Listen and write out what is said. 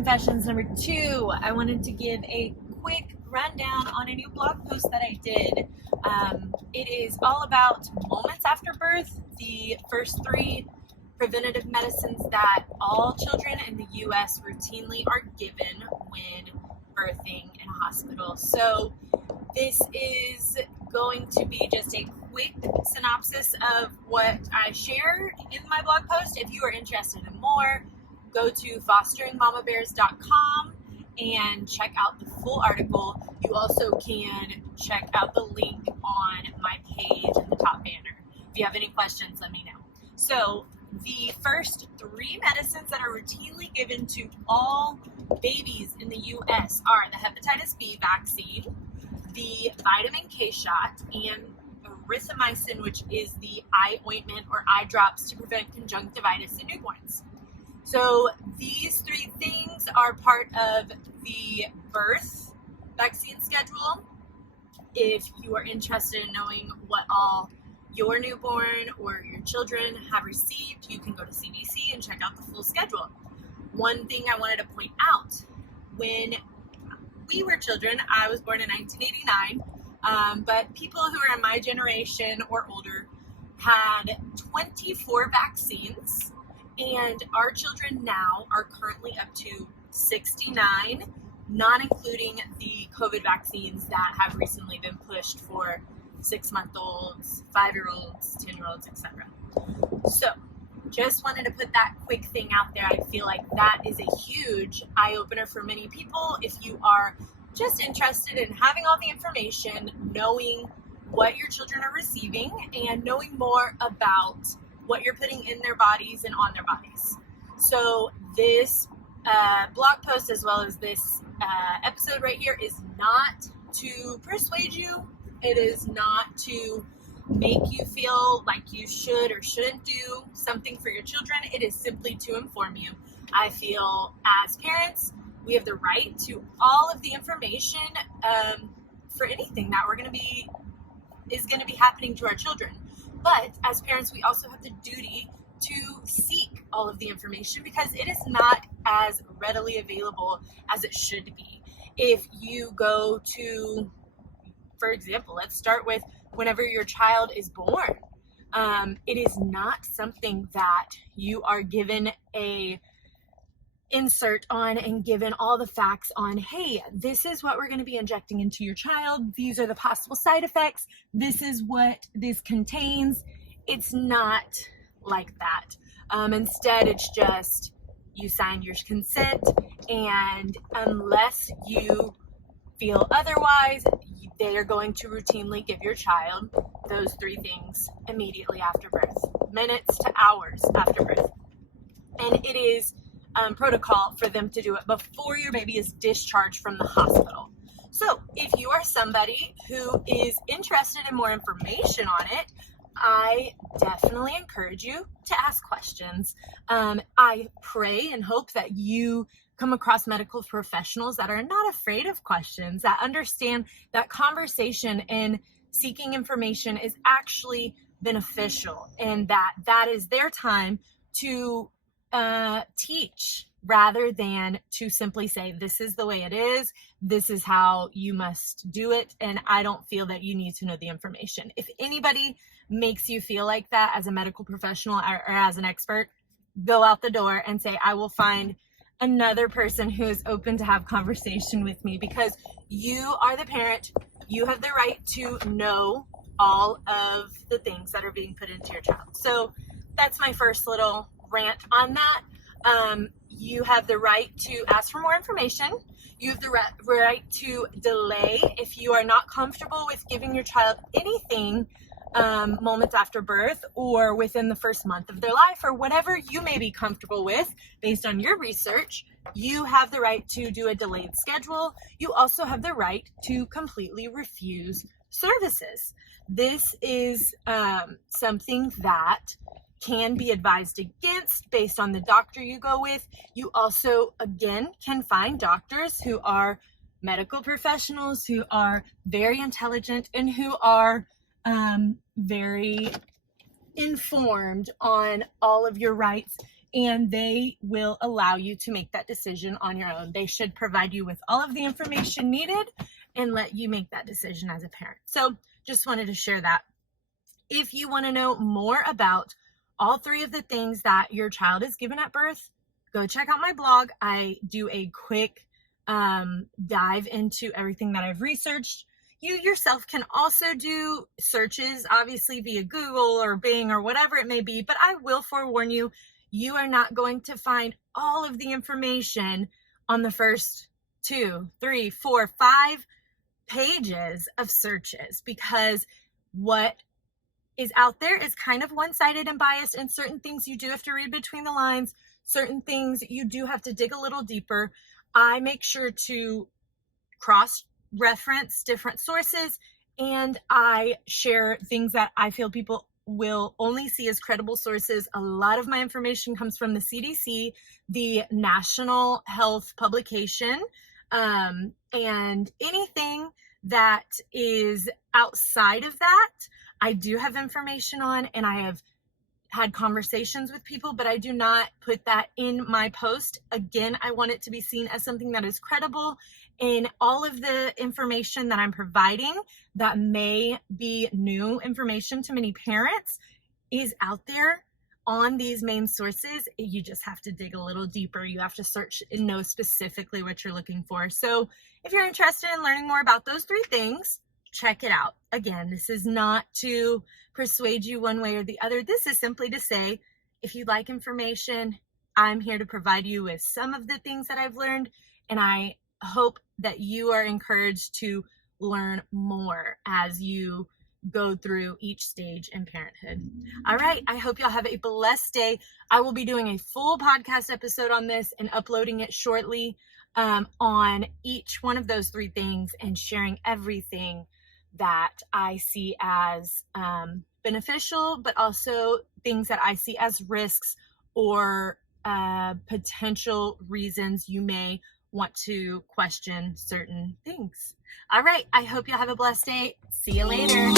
confessions number 2. I wanted to give a quick rundown on a new blog post that I did. It is all about moments after birth, the first 3 preventative medicines that all children in the U.S. routinely are given when birthing in a hospital. So this is going to be just a quick synopsis of what I share in my blog post. If you are interested in more, go to fosteringmamabears.com and check out the full article. You also can check out the link on my page in the top banner. If you have any questions, let me know. So the first 3 medicines that are routinely given to all babies in the U.S. are the hepatitis B vaccine, the vitamin K shot, and erythromycin, which is the eye ointment or eye drops to prevent conjunctivitis in newborns. So these 3 things are part of the birth vaccine schedule. If you are interested in knowing what all your newborn or your children have received, you can go to CDC and check out the full schedule. One thing I wanted to point out, when we were children, I was born in 1989, but people who are in my generation or older had 24 vaccines, and our children now are currently up to 69, not including the COVID vaccines that have recently been pushed for 6-month-olds, 5-year-olds, 10-year-olds, etc. So just wanted to put that quick thing out there. I feel like that is a huge eye-opener for many people. If you are just interested in having all the information, knowing what your children are receiving, and knowing more about what you're putting in their bodies and on their bodies. So this blog post, as well as this episode right here, is not to persuade you. It is not to make you feel like you should or shouldn't do something for your children. It is simply to inform you. I feel as parents, we have the right to all of the information for anything that is going to be happening to our children. But as parents, we also have the duty to seek all of the information because it is not as readily available as it should be. If you go to, for example, let's start with whenever your child is born. It is not something that you are given a insert on and given all the facts on, hey, this is what we're going to be injecting into your child. These are the possible side effects. This is what this contains. It's not like that. Instead, it's just you sign your consent, and unless you feel otherwise, they are going to routinely give your child those 3 things immediately after birth, minutes to hours after birth. And it is protocol for them to do it before your baby is discharged from the hospital. So if you are somebody who is interested in more information on it, I definitely encourage you to ask questions. I pray and hope that you come across medical professionals that are not afraid of questions, that understand that conversation and seeking information is actually beneficial, and that is their time to teach rather than to simply say, this is the way it is, this is how you must do it, and I don't feel that you need to know the information. If anybody makes you feel like that as a medical professional or as an expert, go out the door and say, I will find another person who is open to have conversation with me, because you are the parent. You have the right to know all of the things that are being put into your child. So that's my first little rant on that. You have the right to ask for more information. You have the right to delay if you are not comfortable with giving your child anything moments after birth or within the first month of their life, or whatever you may be comfortable with based on your research. You have the right to do a delayed schedule. You also have the right to completely refuse services. This is something that can be advised against based on the doctor you go with. You also, again, can find doctors who are medical professionals, who are very intelligent, and who are very informed on all of your rights and they will allow you to make that decision on your own. They should provide you with all of the information needed and let you make that decision as a parent. So just wanted to share that. If you want to know more about all three of the things that your child is given at birth, go check out my blog. I do a quick dive into everything that I've researched. You yourself can also do searches, obviously via Google or Bing or whatever it may be, but I will forewarn you, you are not going to find all of the information on the first 2, 3, 4, 5 pages of searches, because what is out there is kind of one-sided and biased, and certain things you do have to read between the lines, certain things you do have to dig a little deeper. I make sure to cross-reference different sources, and I share things that I feel people will only see as credible sources. A lot of my information comes from the CDC, the National Health Publication, and anything that is outside of that, I do have information on, and I have had conversations with people, but I do not put that in my post. Again, I want it to be seen as something that is credible, and all of the information that I'm providing that may be new information to many parents is out there on these main sources. You just have to dig a little deeper. You have to search and know specifically what you're looking for. So if you're interested in learning more about those 3 things, check it out. Again, this is not to persuade you one way or the other. This is simply to say, if you'd like information, I'm here to provide you with some of the things that I've learned, and I hope that you are encouraged to learn more as you go through each stage in parenthood. All right, I hope y'all have a blessed day. I will be doing a full podcast episode on this and uploading it shortly on each one of those 3 things, and sharing everything that I see as beneficial, but also things that I see as risks or potential reasons you may want to question certain things. All right, I hope you have a blessed day. See you later.